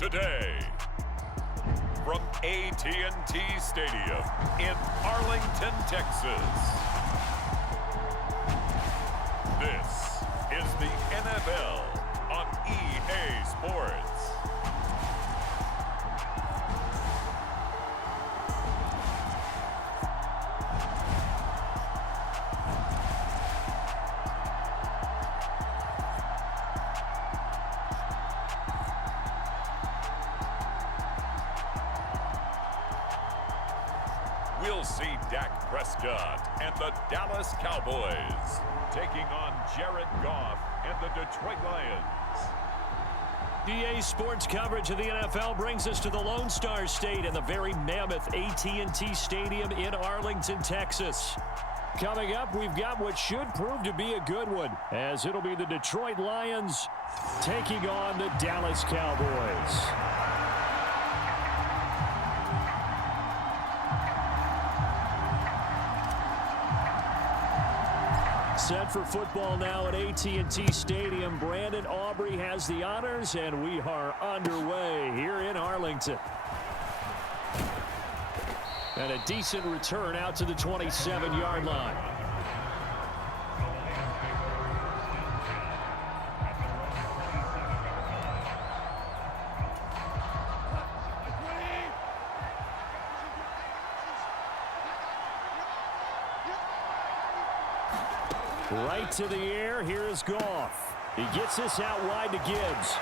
today. From AT&T Stadium in Arlington, Texas. This is the NFL on EA Sports. We'll see Dak Prescott and the Dallas Cowboys taking on Jared Goff and the Detroit Lions. EA Sports coverage of the NFL brings us to the Lone Star State in the very mammoth AT&T Stadium in Arlington, Texas. Coming up, we've got what should prove to be a good one, as it'll be the Detroit Lions taking on the Dallas Cowboys. Set for football now at AT&T Stadium. Brandon Aubrey has the honors, and we are underway here in Arlington. And a decent return out to the 27-yard line. Right to the air, here is Goff. He gets this out wide to Gibbs.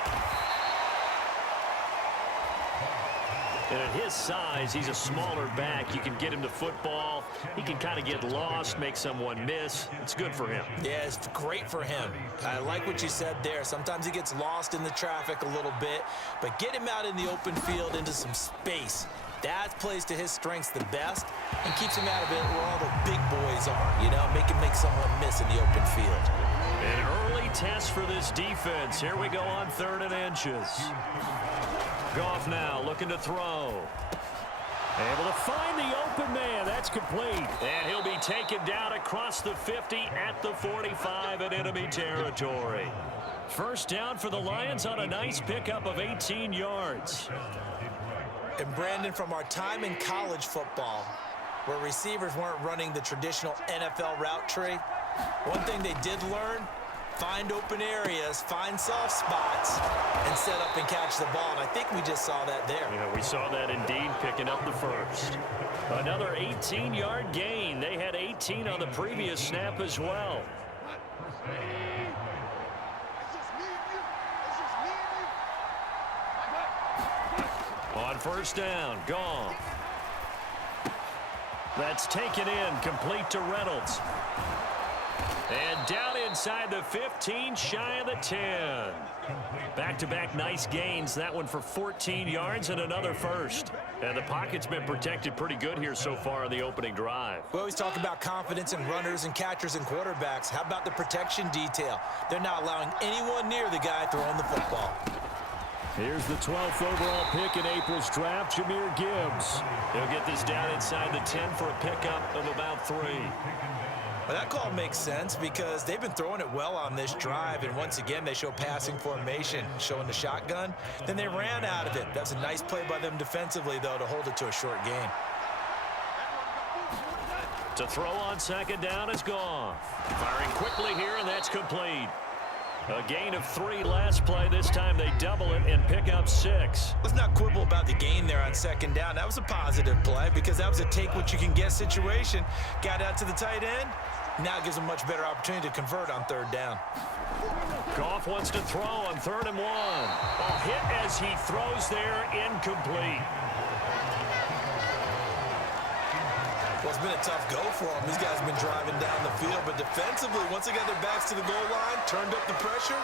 And at his size, he's a smaller back. You can get him to football. He can kind of get lost, make someone miss. It's good for him. Yeah, it's great for him. I like what you said there. Sometimes he gets lost in the traffic a little bit, but get him out in the open field into some space. That plays to his strengths the best and keeps him out of it where all the big boys are, you know, make someone miss in the open field. An early test for this defense. Here we go on 3rd and inches. Goff now looking to throw. Able to find the open man. That's complete. And he'll be taken down across the 50 at the 45 in enemy territory. First down for the Lions on a nice pickup of 18 yards. And Brandon, from our time in college football, where receivers weren't running the traditional NFL route tree, one thing they did learn, find open areas, find soft spots, and set up and catch the ball. And I think we just saw that there. Yeah, we saw that indeed, picking up the first. Another 18-yard gain. They had 18 on the previous snap as well. On first down, Goff. That's taken in, complete to Reynolds. And down inside the 15, shy of the 10. Back-to-back nice gains. That one for 14 yards and another first. And the pocket's been protected pretty good here so far in the opening drive. We always talk about confidence in runners and catchers and quarterbacks. How about the protection detail? They're not allowing anyone near the guy throwing the football. Here's the 12th overall pick in April's draft, Jahmyr Gibbs. He'll get this down inside the 10 for a pickup of about 3. Well, that call makes sense because they've been throwing it well on this drive, and once again they show passing formation, showing the shotgun. Then they ran out of it. That's a nice play by them defensively, though, to hold it to a short gain. To throw on second down is Goff. Firing quickly here, and that's complete. A gain of 3 last play. This time they double it and pick up 6. Let's not quibble about the gain there on second down. That was a positive play because that was a take-what-you-can-get situation. Got out to the tight end. Now gives a much better opportunity to convert on 3rd down. Goff wants to throw on 3rd and 1. A hit as he throws there, incomplete. Well, it's been a tough go for them. These guys have been driving down the field, but defensively, once they got their backs to the goal line, turned up the pressure,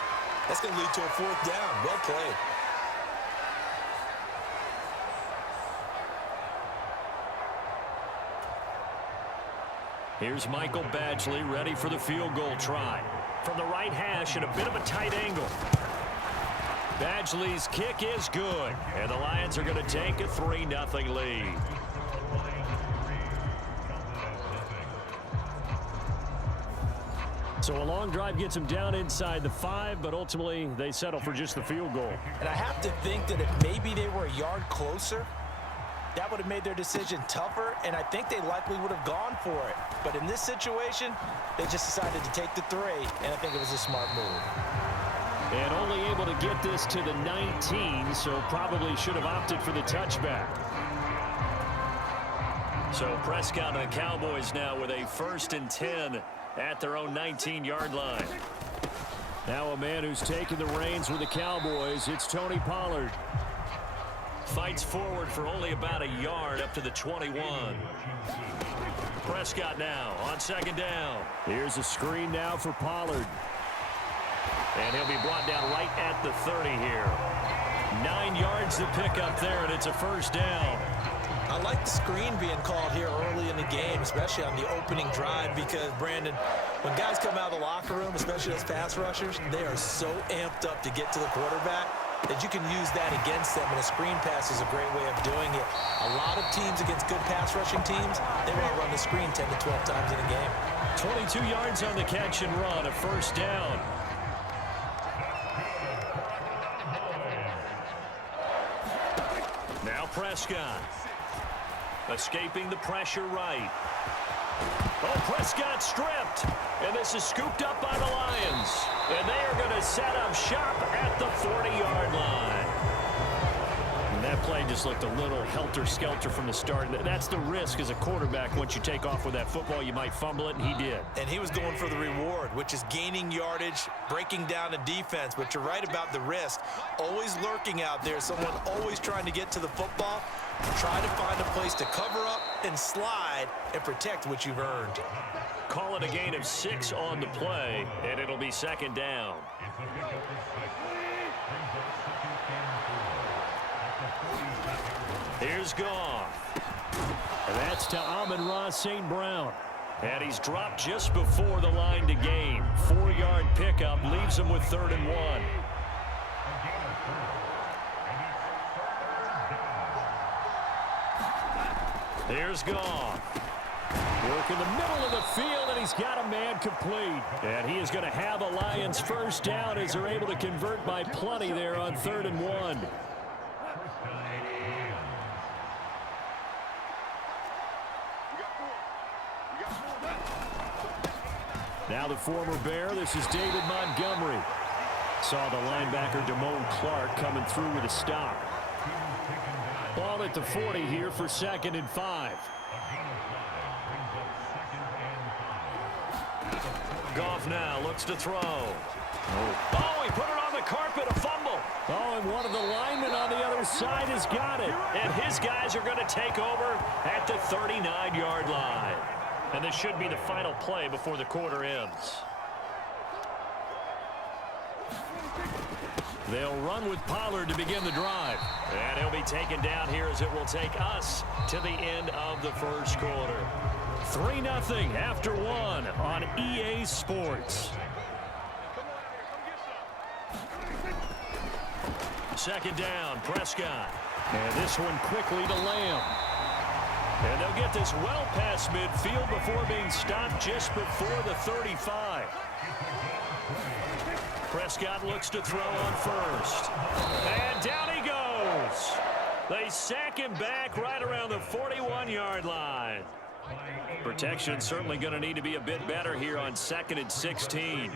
that's going to lead to a 4th down. Well played. Here's Michael Badgley ready for the field goal try. From the right hash at a bit of a tight angle. Badgley's kick is good, and the Lions are going to take a 3-0 lead. So a long drive gets them down inside the 5, but ultimately they settle for just the field goal. And I have to think that if maybe they were a yard closer, that would have made their decision tougher, and I think they likely would have gone for it. But in this situation, they just decided to take the 3, and I think it was a smart move. And only able to get this to the 19, so probably should have opted for the touchback. So Prescott and the Cowboys now with a 1st and 10 at their own 19-yard line. Now a man who's taken the reins with the Cowboys, it's Tony Pollard. Fights forward for only about a yard up to the 21. Prescott now on 2nd down. Here's a screen now for Pollard. And he'll be brought down right at the 30 here. 9 yards to pick up there, and it's a 1st down. I like the screen being called here early in the game, especially on the opening drive, because, Brandon, when guys come out of the locker room, especially those pass rushers, they are so amped up to get to the quarterback that you can use that against them, and a screen pass is a great way of doing it. A lot of teams against good pass rushing teams, they want to run the screen 10 to 12 times in a game. 22 yards on the catch and run, a 1st down. Now Prescott. Escaping the pressure right. Oh, Prescott stripped. And this is scooped up by the Lions. And they are going to set up shop at the 40-yard line. And that play just looked a little helter-skelter from the start. That's the risk as a quarterback. Once you take off with that football, you might fumble it, and he did. And he was going for the reward, which is gaining yardage, breaking down the defense. But you're right about the risk. Always lurking out there, someone always trying to get to the football. Try to find a place to cover up and slide and protect what you've earned. Call it a gain of 6 on the play, and it'll be 2nd down. Here's Goff. And that's to Amon-Ra St. Brown. And he's dropped just before the line to gain. 4-yard pickup leaves him with 3rd and 1. Here's Goff. Work in the middle of the field, and he's got a man complete. And he is going to have a Lions 1st down as they're able to convert by plenty there on 3rd and 1. Now the former Bear, this is David Montgomery. Saw the linebacker Damone Clark coming through with a stop. Ball at the 40 here for 2nd and 5. Goff now looks to throw. Oh, he put it on the carpet, a fumble. Oh, and one of the linemen on the other side has got it. And his guys are going to take over at the 39-yard line. And this should be the final play before the quarter ends. They'll run with Pollard to begin the drive. And he'll be taken down here as it will take us to the end of the 1st quarter. 3-0 after 1 on EA Sports. 2nd down, Prescott. And this one quickly to Lamb. And they'll get this well past midfield before being stopped just before the 35. Prescott looks to throw on 1st. And down he goes. They sack him back right around the 41-yard line. Protection certainly going to need to be a bit better here on 2nd and 16.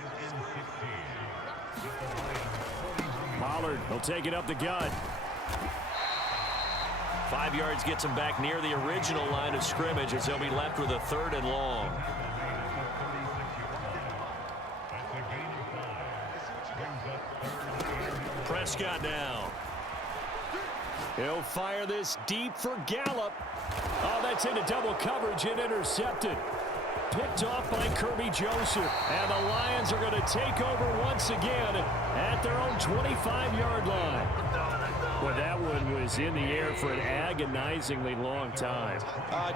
Pollard will take it up the gut. 5 yards gets him back near the original line of scrimmage as he'll be left with a 3rd and long. Prescott now. He'll fire this deep for Gallup. Oh, that's into double coverage and intercepted. Picked off by Kirby Joseph. And the Lions are going to take over once again at their own 25-yard line. Well, that one was in the air for an agonizingly long time.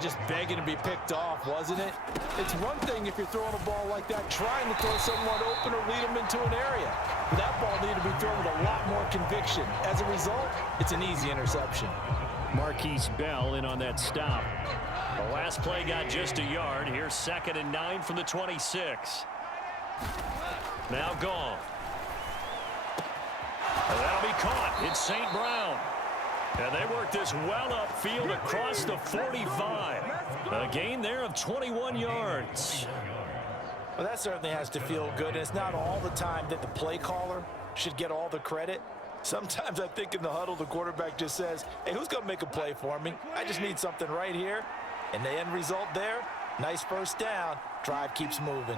Just begging to be picked off, wasn't it? It's one thing if you're throwing a ball like that, trying to throw someone open or lead them into an area. But that ball needed to be thrown with a lot more conviction. As a result, it's an easy interception. Marquise Bell in on that stop. The last play got just a yard. Here's 2nd and 9 from the 26. Now gone. And that'll be caught. It's St. Brown. And they work this well upfield across the 45. A gain there of 21 yards. Well, that certainly has to feel good. And it's not all the time that the play caller should get all the credit. Sometimes I think in the huddle, the quarterback just says, hey, who's going to make a play for me? I just need something right here. And the end result there, nice first down. Drive keeps moving.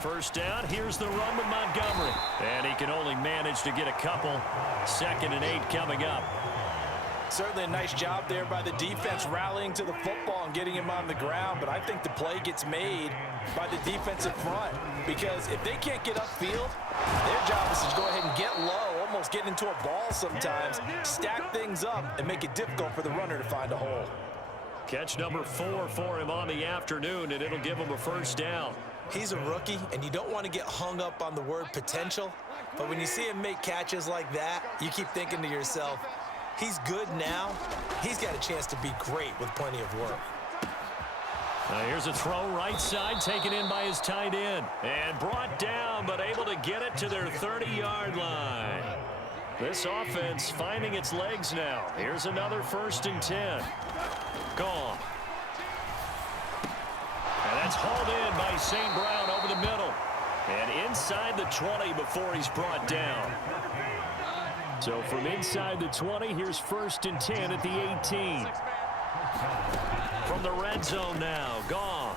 First down, here's the run with Montgomery. And he can only manage to get a couple. 2nd and 8 coming up. Certainly a nice job there by the defense rallying to the football and getting him on the ground. But I think the play gets made by the defensive front. Because if they can't get upfield, their job is to go ahead and get low, almost get into a ball sometimes, stack things up, and make it difficult for the runner to find a hole. Catch number 4 for him on the afternoon, and it'll give him a first down. He's a rookie, and you don't want to get hung up on the word potential. But when you see him make catches like that, you keep thinking to yourself, he's good now. He's got a chance to be great with plenty of work. Here's a throw right side, taken in by his tight end. And brought down, but able to get it to their 30-yard line. This offense finding its legs now. Here's another 1st and 10. Gone. And that's hauled in by St. Brown over the middle. And inside the 20 before he's brought down. So from inside the 20, here's 1st and 10 at the 18. From the red zone now, Goff.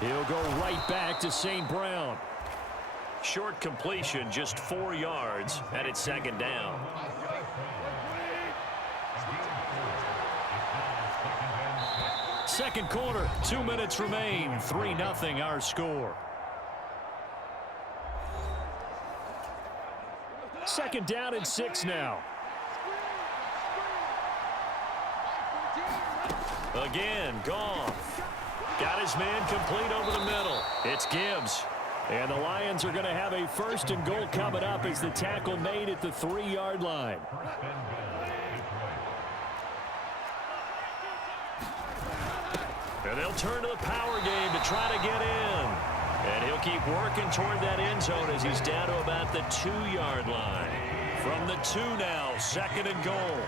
He'll go right back to St. Brown. Short completion, just 4 yards, and it's 2nd down. Second quarter, 2 minutes remain. 3-0 our score. 2nd down and 6 now. Again, Goff. Got his man complete over the middle. It's Gibbs. And the Lions are going to have a 1st and goal coming up as the tackle made at the 3-yard line. And they'll turn to the power game to try to get in. And he'll keep working toward that end zone as he's down to about the 2-yard line. From the 2 now, 2nd and goal.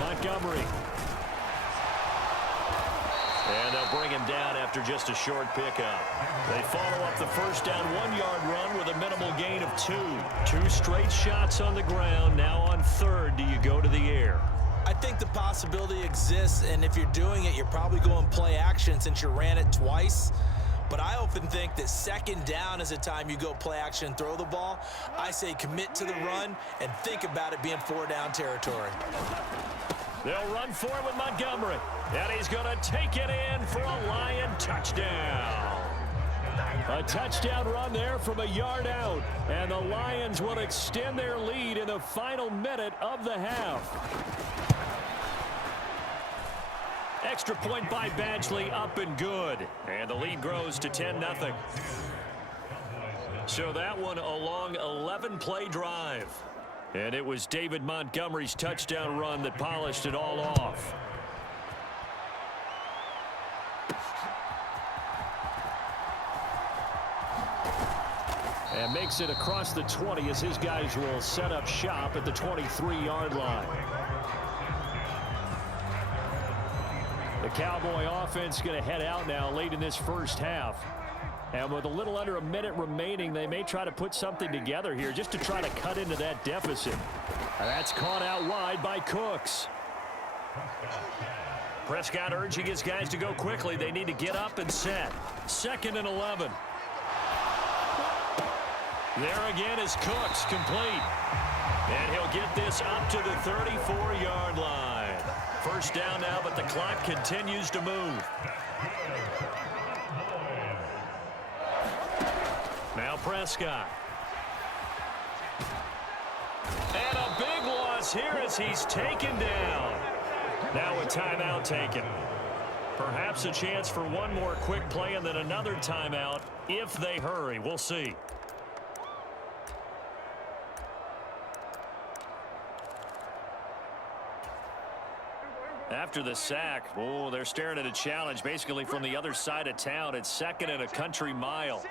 Montgomery. And they'll bring him down after just a short pickup. They follow up the first down 1-yard run with a minimal gain of 2. 2 straight shots on the ground. Now on 3rd, do you go to the air? I think the possibility exists, and if you're doing it, you're probably going play action since you ran it twice. But I often think that 2nd down is a time you go play action and throw the ball. I say commit to the run and think about it being 4-down territory. They'll run for it with Montgomery. And he's going to take it in for a Lion touchdown. A touchdown run there from a yard out. And the Lions will extend their lead in the final minute of the half. Extra point by Badgley, up and good. And the lead grows to 10-0. So that one a long 11-play drive. And it was David Montgomery's touchdown run that polished it all off. And makes it across the 20 as his guys will set up shop at the 23-yard line. The Cowboy offense going to head out now late in this first half. And with a little under a minute remaining, they may try to put something together here just to try to cut into that deficit. And that's caught out wide by Cooks. Prescott urging his guys to go quickly. They need to get up and set. 2nd and 11. There again is Cooks, complete. And he'll get this up to the 34-yard line. First down now, but the clock continues to move. Now Prescott. And a big loss here as he's taken down. Now a timeout taken. Perhaps a chance for one more quick play and then another timeout if they hurry. We'll see. After after the sack. Oh, they're staring at a challenge basically from the other side of town. It's 2nd and a country mile.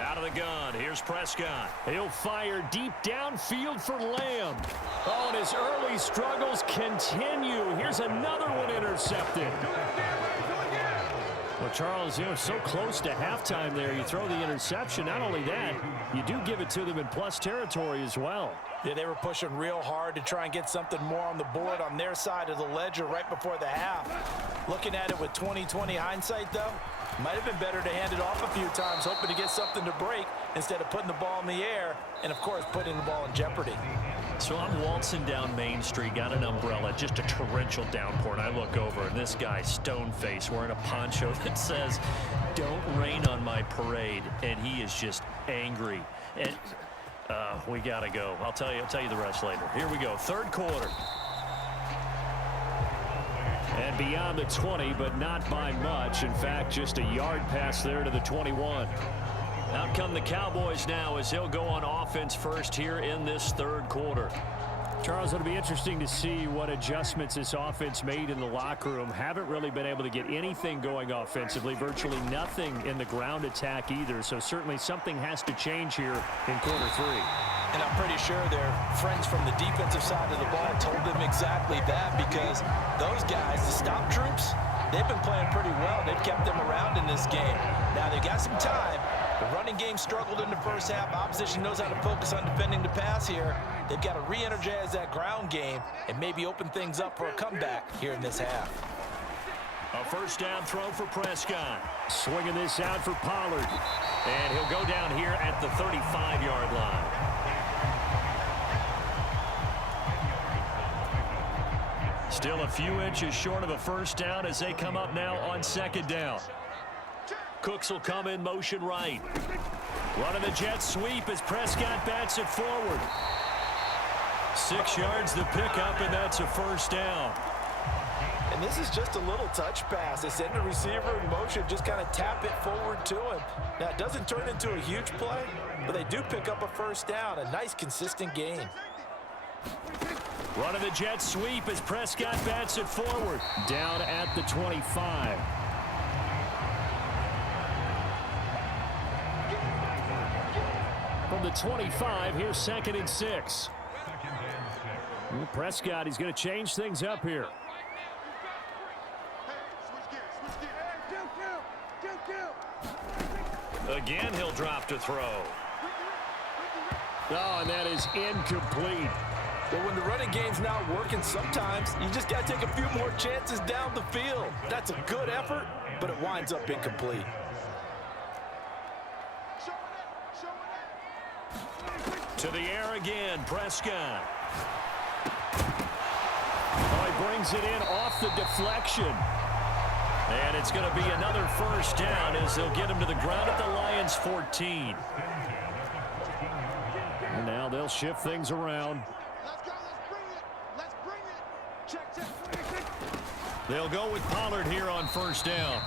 Out of the gun, here's Prescott. He'll fire deep downfield for Lamb. Oh, and his early struggles continue. Here's another one intercepted. Well, Charles, so close to halftime there. You throw the interception. Not only that, you do give it to them in plus territory as well. Yeah, they were pushing real hard to try and get something more on the board on their side of the ledger right before the half. Looking at it with 20/20 hindsight, though, might have been better to hand it off a few times, hoping to get something to break instead of putting the ball in the air and, of course, putting the ball in jeopardy. So I'm waltzing down Main Street, got an umbrella, just a torrential downpour, and I look over, and this guy, stone-faced, wearing a poncho that says, "Don't rain on my parade," and he is just angry. And we got to go. I'll tell you the rest later. Here we go, 3rd quarter. And beyond the 20, but not by much. In fact, just a yard pass there to the 21. Out come the Cowboys now as he'll go on offense first here in this 3rd quarter. Charles, it'll be interesting to see what adjustments this offense made in the locker room. Haven't really been able to get anything going offensively, virtually nothing in the ground attack either. So certainly something has to change here in quarter 3. And I'm pretty sure their friends from the defensive side of the ball told them exactly that, because those guys, the stop troops, they've been playing pretty well. They've kept them around in this game. Now they've got some time. The running game struggled in the first half. Opposition knows how to focus on defending the pass here. They've got to re-energize that ground game and maybe open things up for a comeback here in this half. A 1st down throw for Prescott. Swinging this out for Pollard. And he'll go down here at the 35-yard line. Still a few inches short of a 1st down as they come up now on 2nd down. Cooks will come in motion right. Running the jet sweep as Prescott bats it forward. 6 yards the pickup, and that's a 1st down. And this is just a little touch pass. They send the receiver in motion, just kind of tap it forward to him. Now, it doesn't turn into a huge play, but they do pick up a 1st down. A nice, consistent gain. Running the jet sweep as Prescott bats it forward. Down at the 25. From the 25, here's 2nd and 6. Prescott, he's going to change things up here. Again, he'll drop to throw. Oh, and that is incomplete. But when the running game's not working, sometimes you just got to take a few more chances down the field. That's a good effort, but it winds up incomplete. To the air again, Prescott. Oh, he brings it in off the deflection. And it's going to be another 1st down as they'll get him to the ground at the Lions' 14. And now they'll shift things around. They'll go with Pollard here on 1st down.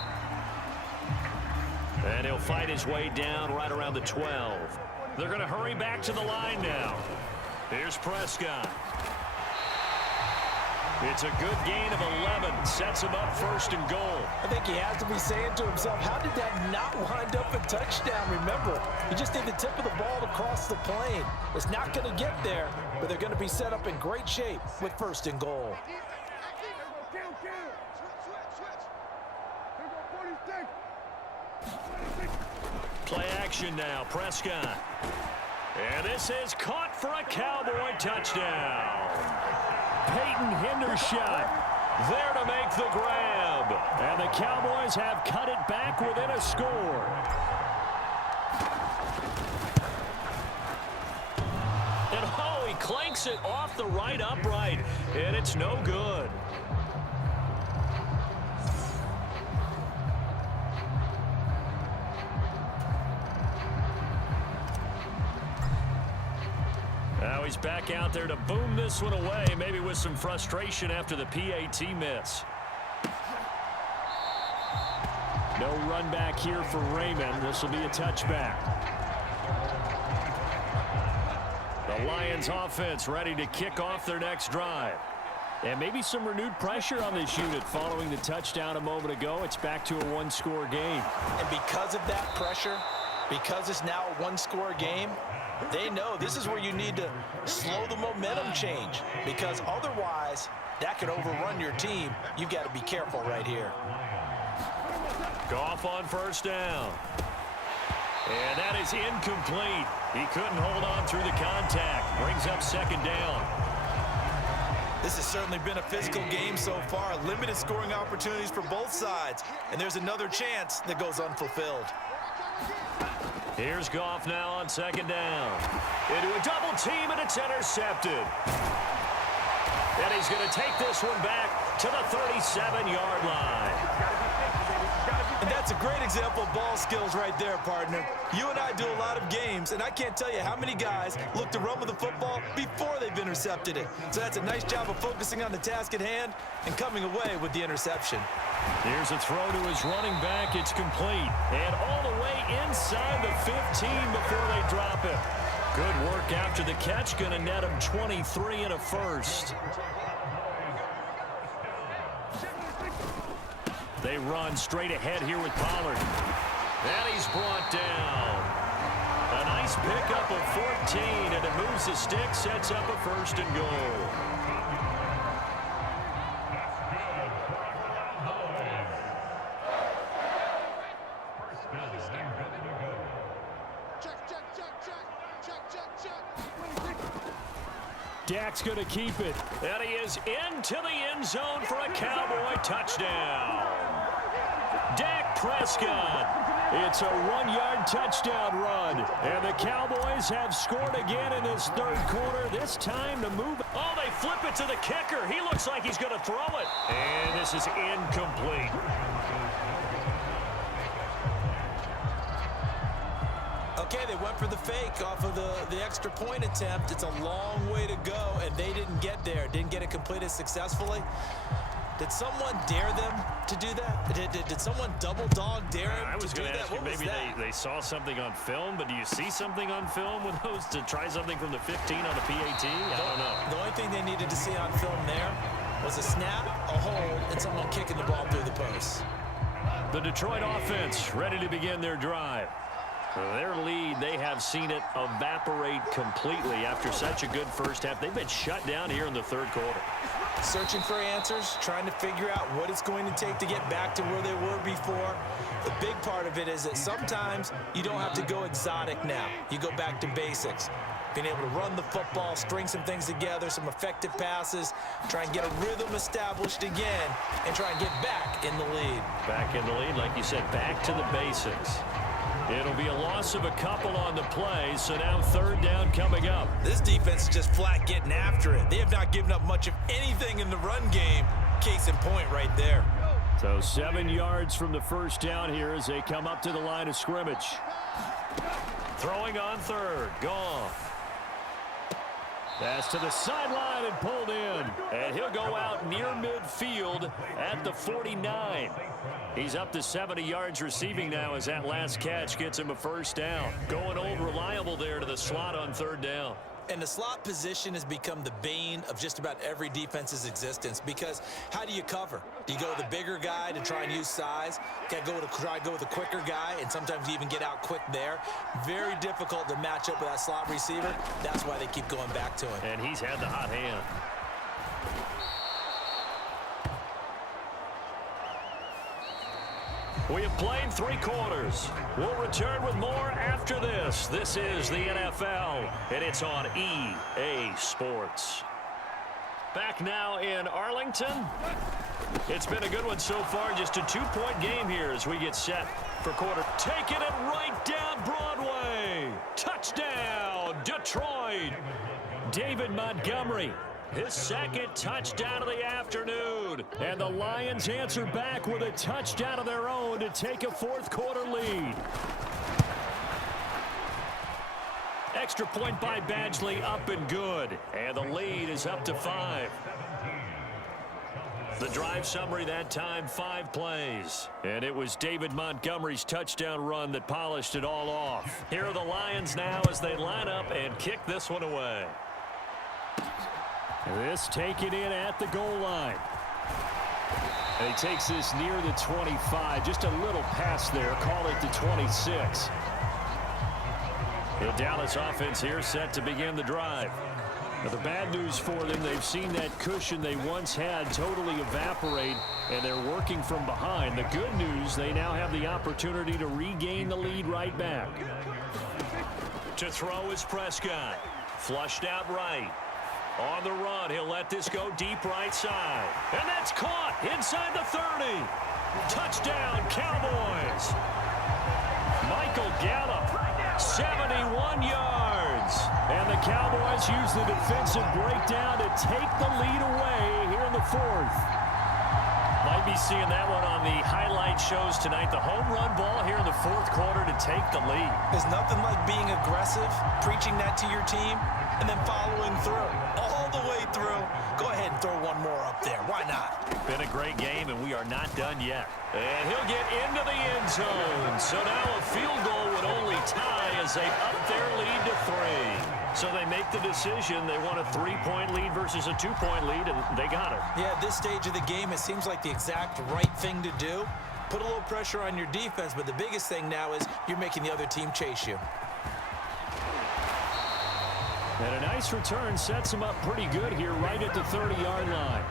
And he'll fight his way down right around the 12. They're going to hurry back to the line now. Here's Prescott. It's a good gain of 11. Sets him up 1st and goal. I think he has to be saying to himself, how did that not wind up a touchdown? Remember, you just need the tip of the ball to cross the plane. It's not going to get there, but they're going to be set up in great shape with 1st and goal. Play action now, Prescott. And this is caught for a Cowboy touchdown. Peyton Hendershot there to make the grab. And the Cowboys have cut it back within a score. And oh, he clanks it off the right upright. And it's no good. Now he's back out there to boom this one away, maybe with some frustration after the PAT miss. No run back here for Raymond. This will be a touchback. The Lions offense ready to kick off their next drive. And maybe some renewed pressure on this unit following the touchdown a moment ago. It's back to a one-score game. And because of that pressure, because it's now a one-score game, they know this is where you need to slow the momentum change, because otherwise that could overrun your team. You've got to be careful right here. Goff on first down. And that is incomplete. He couldn't hold on through the contact. Brings up second down. This has certainly been a physical game so far. Limited scoring opportunities for both sides. And there's another chance that goes unfulfilled. Here's Goff now on second down. Into a double team, and it's intercepted. And he's going to take this one back to the 37-yard line. And that's a great example of ball skills right there, partner. You and I do a lot of games, and I can't tell you how many guys look to run with the football before they've intercepted it. So that's a nice job of focusing on the task at hand and coming away with the interception. Here's a throw to his running back. It's complete. And all the way inside the 15 before they drop it. Good work after the catch. Going to net him 23 and a first. They run straight ahead here with Pollard. And he's brought down. A nice pickup of 14, and it moves the stick, sets up a first and goal. Dak's going to keep it. And he is into the end zone for a Cowboy touchdown. Dak Prescott. It's a one-yard touchdown run. And the Cowboys have scored again in this third quarter. This time to move. Oh, they flip it to the kicker. He looks like he's going to throw it. And this is incomplete. Okay, they went for the fake off of the extra point attempt. It's a long way to go, and they didn't get there. Didn't get it completed successfully. Did someone dare them to do that? Did someone double dog dare him to do that? Ask you, maybe they saw something on film, but do you see something on film with those to try something from the 15 on the PAT? I don't know. The only thing they needed to see on film there was a snap, a hold, and someone kicking the ball through the post. The Detroit offense ready to begin their drive. Their lead, they have seen it evaporate completely after such a good first half. They've been shut down here in the third quarter. Searching for answers, trying to figure out what it's going to take to get back to where they were before. The big part of it is that sometimes you don't have to go exotic now. You go back to basics. Being able to run the football, string some things together, some effective passes, try and get a rhythm established again, and try and get back in the lead. Back in the lead, like you said, back to the basics. It'll be a loss of a couple on the play, so now third down coming up. This defense is just flat getting after it. They have not given up much of anything in the run game. Case in point right there. So 7 yards from the first down here as they come up to the line of scrimmage. Throwing on third, Goff. Pass to the sideline and pulled in. And he'll go out near midfield at the 49. He's up to 70 yards receiving now as that last catch gets him a first down. Going old reliable there to the slot on third down. And the slot position has become the bane of just about every defense's existence, because how do you cover? Do you go with the bigger guy to try and use size? Got to try to go with the quicker guy, and sometimes you even get out quick there. Very difficult to match up with that slot receiver. That's why they keep going back to him. And he's had the hot hand. We have played 3 quarters. We'll return with more after this. This is the NFL, and it's on EA Sports. Back now in Arlington. It's been a good one so far. Just a 2-point game here as we get set for quarter. Taking it right down Broadway. Touchdown, Detroit. David Montgomery. His second touchdown of the afternoon. And the Lions answer back with a touchdown of their own to take a fourth quarter lead. Extra point by Badgley, up and good. And the lead is up to 5. The drive summary that time, 5 plays. And it was David Montgomery's touchdown run that polished it all off. Here are the Lions now as they line up and kick this one away. This taken in at the goal line. And he takes this near the 25. Just a little pass there. Call it the 26. The Dallas offense here set to begin the drive. Now, the bad news for them, they've seen that cushion they once had totally evaporate, and they're working from behind. The good news, they now have the opportunity to regain the lead right back. To throw is Prescott. Flushed out right. On the run, he'll let this go deep right side. And that's caught inside the 30. Touchdown, Cowboys. Michael Gallup, 71 yards. And the Cowboys use the defensive breakdown to take the lead away here in the 4th. Might be seeing that one on the highlight shows tonight. The home run ball here in the 4th quarter to take the lead. There's nothing like being aggressive, preaching that to your team, and then following through. All the way through. Go ahead and throw one more up there. Why not? Been a great game, and we are not done yet. And he'll get into the end zone. So now a field goal would only tie as they up their lead to 3. So they make the decision. They want a 3-point lead versus a 2-point lead, and they got it. Yeah, at this stage of the game, it seems like the exact right thing to do. Put a little pressure on your defense, but the biggest thing now is you're making the other team chase you. And a nice return sets him up pretty good here right at the 30-yard line.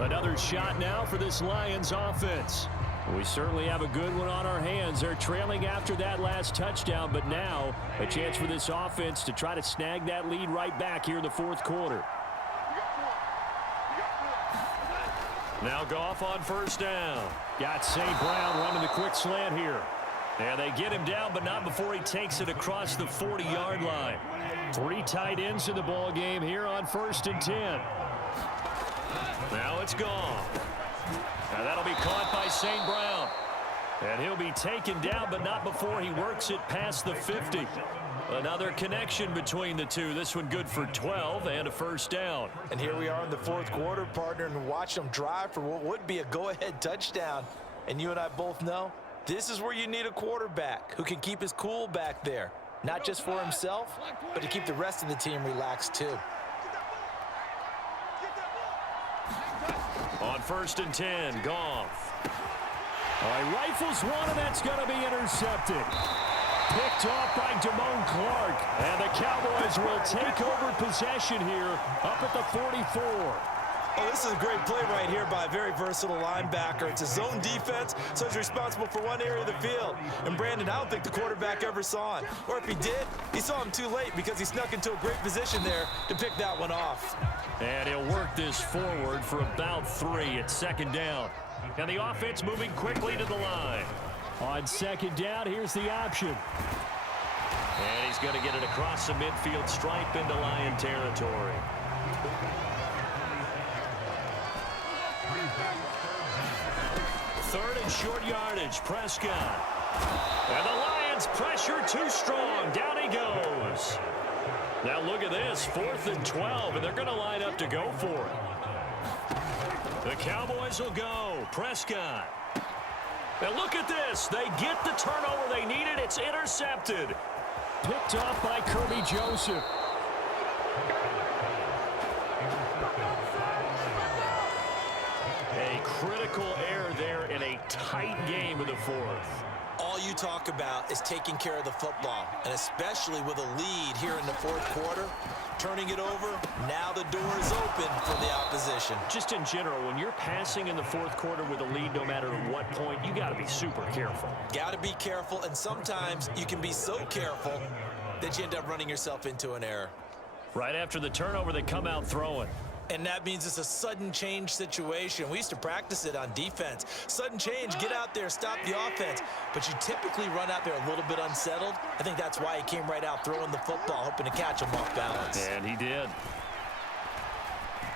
Another shot now for this Lions offense. We certainly have a good one on our hands. They're trailing after that last touchdown, but now a chance for this offense to try to snag that lead right back here in the 4th quarter. Now Goff on 1st down. Got St. Brown running the quick slant here. And they get him down, but not before he takes it across the 40-yard line. 3 tight ends in the ball game here on 1st and 10. Now it's gone. Now that'll be caught by St. Brown. And he'll be taken down, but not before he works it past the 50. Another connection between the two. This one good for 12 and a 1st down. And here we are in the 4th quarter, partner, and watch them drive for what would be a go-ahead touchdown. And you and I both know this is where you need a quarterback who can keep his cool back there. Not just for himself, but to keep the rest of the team relaxed too. On 1st and 10, Goff. All right, rifles one, and that's going to be intercepted. Picked off by Damone Clark. And the Cowboys will take over possession here up at the 44. Oh, this is a great play right here by a very versatile linebacker. It's a zone defense, so he's responsible for one area of the field. And Brandon, I don't think the quarterback ever saw him. Or if he did, he saw him too late because he snuck into a great position there to pick that one off. And he'll work this forward for about 3 at 2nd down. And the offense moving quickly to the line. On 2nd down, here's the option. And he's going to get it across the midfield stripe into Lion territory. Third and short yardage, Prescott. And the Lions pressure too strong. Down he goes. Now look at this, 4th and 12, and they're going to line up to go for it. The Cowboys will go. Prescott. And look at this. They get the turnover they needed. It's intercepted. Picked off by Kirby Joseph. A critical error there in a tight game of the 4th. All you talk about is taking care of the football, and especially with a lead here in the 4th quarter, turning it over, now the door is open for the opposition. Just in general, when you're passing in the 4th quarter with a lead, no matter at what point, you got to be super careful. Got to be careful, and sometimes you can be so careful that you end up running yourself into an error. Right after the turnover, they come out throwing. And that means it's a sudden change situation. We used to practice it on defense. Sudden change, get out there, stop the offense. But you typically run out there a little bit unsettled. I think that's why he came right out throwing the football, hoping to catch him off balance. And he did.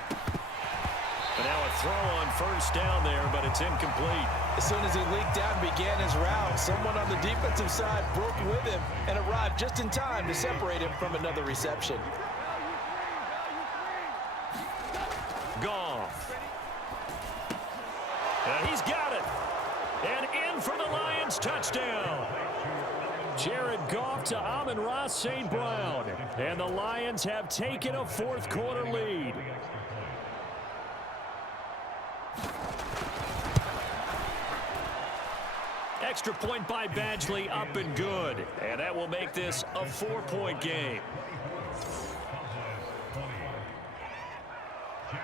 But now a throw on 1st down there, but it's incomplete. As soon as he leaked out and began his route, someone on the defensive side broke with him and arrived just in time to separate him from another reception. Goff. And he's got it. And in for the Lions touchdown. Jared Goff to Amon-Ra St. Brown. And the Lions have taken a fourth-quarter lead. Extra point by Badgley, up and good. And that will make this a 4-point game.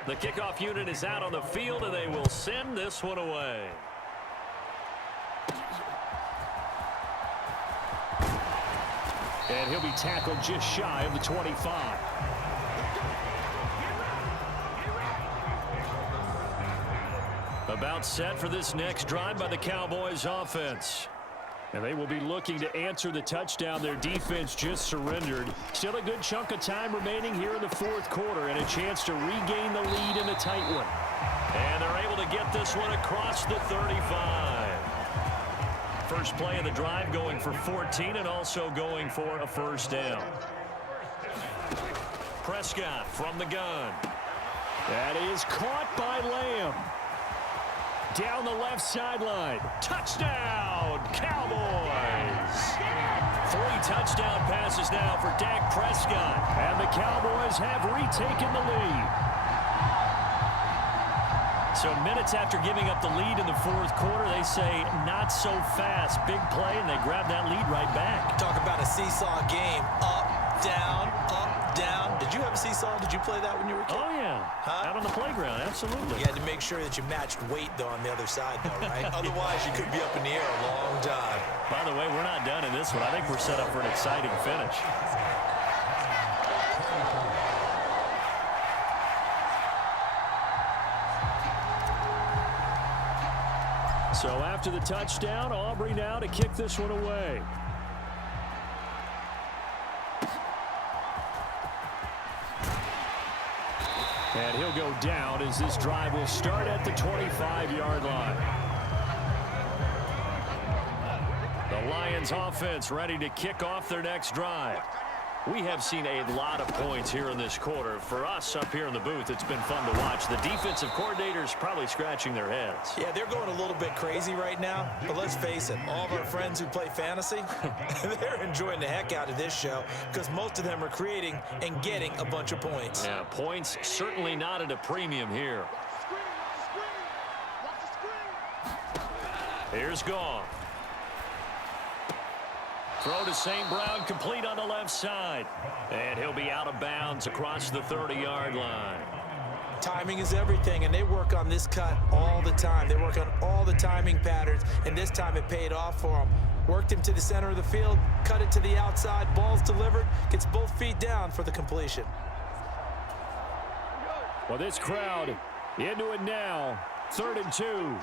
The kickoff unit is out on the field, and they will send this one away. And he'll be tackled just shy of the 25. About set for this next drive by the Cowboys offense. And they will be looking to answer the touchdown their defense just surrendered. Still a good chunk of time remaining here in the fourth quarter and a chance to regain the lead in a tight one. And they're able to get this one across the 35. First play of the drive going for 14 and also going for a first down. Prescott from the gun. That is caught by Lamb. Down the left sideline. Touchdown, Cowboys. 3 touchdown passes now for Dak Prescott. And the Cowboys have retaken the lead. So minutes after giving up the lead in the fourth quarter, they say not so fast. Big play, and they grab that lead right back. Talk about a seesaw game. Up, down, up, down. Did you have a seesaw? Did you play that when you were a kid? Oh, yeah. Huh? Out on the playground, absolutely. You had to make sure that you matched weight, though, on the other side, though, right? Otherwise, you could be up in the air a long time. By the way, we're not done in this one. I think we're set up for an exciting finish. So after the touchdown, Aubrey now to kick this one away. And he'll go down as this drive will start at the 25-yard line. The Lions offense ready to kick off their next drive. We have seen a lot of points here in this quarter. For us up here in the booth, it's been fun to watch. The defensive coordinators probably scratching their heads. Yeah, they're going a little bit crazy right now. But let's face it, all of our friends who play fantasy, they're enjoying the heck out of this show because most of them are creating and getting a bunch of points. Yeah, points certainly not at a premium here. Here's Goff. Throw to St. Brown, complete on the left side. And he'll be out of bounds across the 30-yard line. Timing is everything, and they work on this cut all the time. They work on all the timing patterns, and this time it paid off for them. Worked him to the center of the field, cut it to the outside, ball's delivered, gets both feet down for the completion. Well, this crowd into it now. 3rd and 2.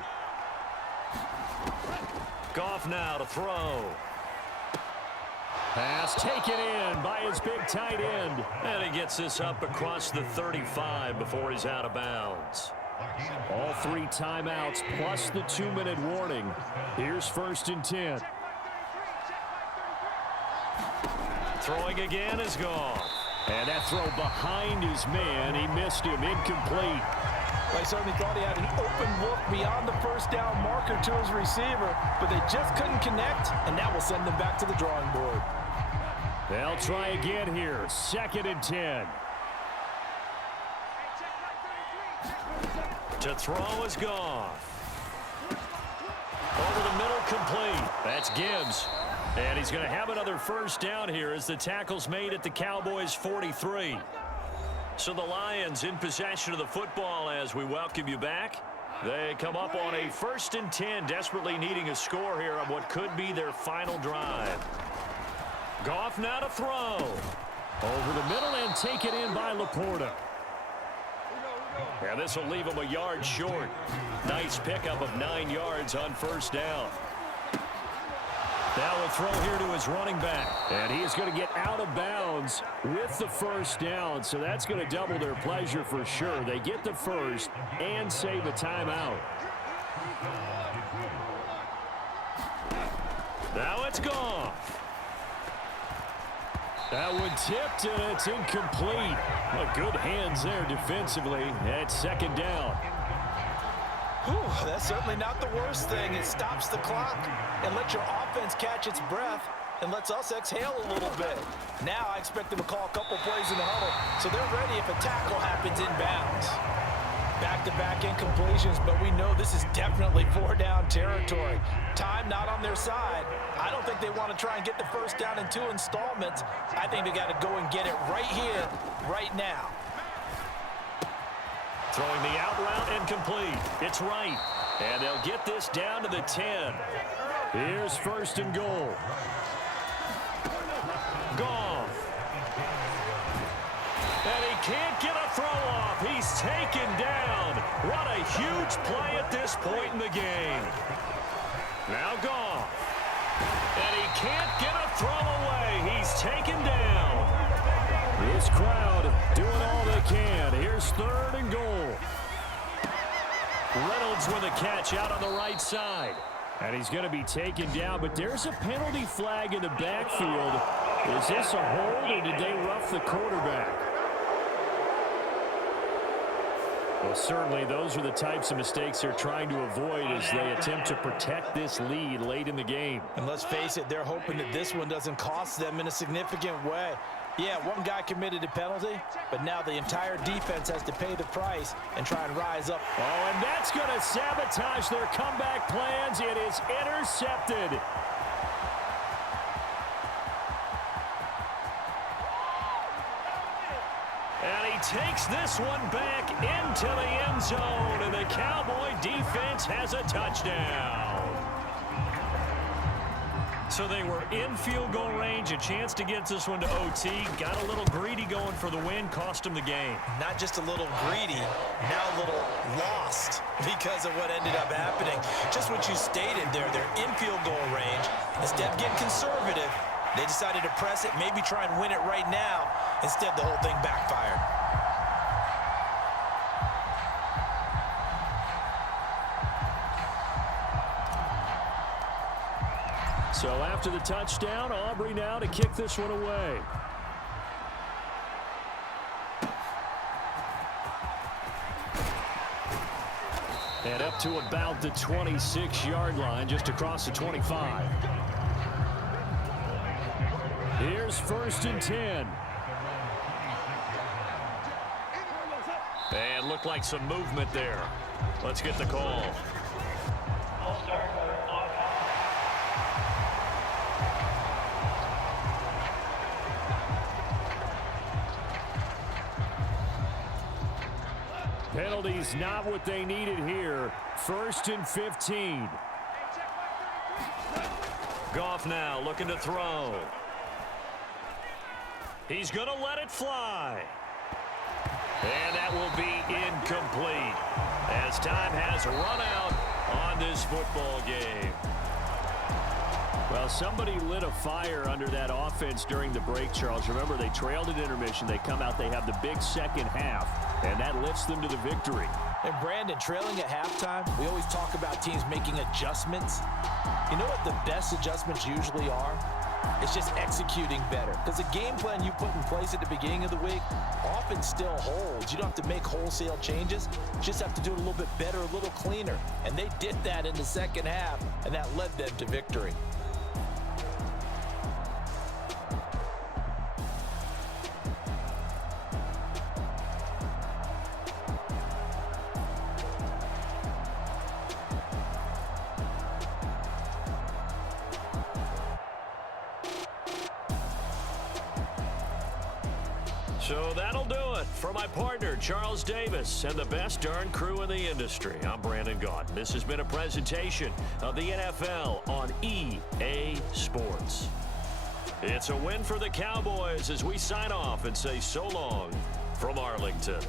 Goff now to throw. Pass taken in by his big tight end. And he gets this up across the 35 before he's out of bounds. All 3 timeouts plus the 2-minute warning. Here's 1st and 10. Throwing again is Goff. And that throw behind his man. He missed him. Incomplete. They certainly thought he had an open look beyond the first down marker to his receiver, but they just couldn't connect, and that will send them back to the drawing board. They'll try again here. 2nd and 10. To throw is Goff. Over the middle, complete. That's Gibbs. And he's going to have another first down here as the tackle's made at the Cowboys' 43. So the Lions in possession of the football as we welcome you back. They come up on a 1st and 10, desperately needing a score here on what could be their final drive. Goff now to throw. Over the middle and taken in by Laporta. And this will leave him a yard short. Nice pickup of 9 yards on first down. Now a throw here to his running back. And he is going to get out of bounds with the first down. So that's going to double their pleasure for sure. They get the first and save a timeout. Now it's Goff. That one tipped, and it's incomplete. Well, good hands there defensively at second down. Whew, that's certainly not the worst thing. It stops the clock and lets your offense catch its breath and lets us exhale a little bit. Now I expect them to call a couple plays in the huddle, so they're ready if a tackle happens inbounds. Back-to-back incompletions, but we know this is definitely four-down territory. Time not on their side. I don't think they want to try and get the first down in 2 installments. I think they got to go and get it right here, right now. Throwing the out route incomplete. It's right. And they'll get this down to the 10. Here's first and goal. Goff. And he can't get a throw off. He's taken down. What a huge play at this point in the game. Now Goff. And he can't get a throw away. He's taken down. This crowd doing all they can. Here's third and goal. Reynolds with a catch out on the right side. And he's going to be taken down, but there's a penalty flag in the backfield. Is this a hold, or did they rough the quarterback? Well, certainly those are the types of mistakes they're trying to avoid as they attempt to protect this lead late in the game. And let's face it, they're hoping that this one doesn't cost them in a significant way. Yeah, one guy committed a penalty, but now the entire defense has to pay the price and try and rise up. Oh, and that's going to sabotage their comeback plans. It is intercepted. And he takes this one back into the end zone, and the Cowboy defense has a touchdown. So they were in field goal range, a chance to get this one to OT. Got a little greedy going for the win, cost them the game. Not just a little greedy, now a little lost because of what ended up happening. Just what you stated there, they're in field goal range. Instead of getting conservative, they decided to press it, maybe try and win it right now. Instead, the whole thing backfired. So after the touchdown, Aubrey now to kick this one away. And up to about the 26-yard line, just across the 25. Here's first and 10. And looked like some movement there. Let's get the call. Penalties not what they needed here. First and 15. Goff now looking to throw. He's going to let it fly. And that will be incomplete as time has run out on this football game. Well, somebody lit a fire under that offense during the break, Charles. Remember, they trailed at intermission. They come out, they have the big second half, and that lifts them to the victory. And Brandon, trailing at halftime, we always talk about teams making adjustments. You know what the best adjustments usually are? It's just executing better. Because the game plan you put in place at the beginning of the week often still holds. You don't have to make wholesale changes. You just have to do it a little bit better, a little cleaner. And they did that in the second half, and that led them to victory. So that'll do it for my partner, Charles Davis, and the best darn crew in the industry. I'm Brandon Gaudin. This has been a presentation of the NFL on EA Sports. It's a win for the Cowboys as we sign off and say so long from Arlington.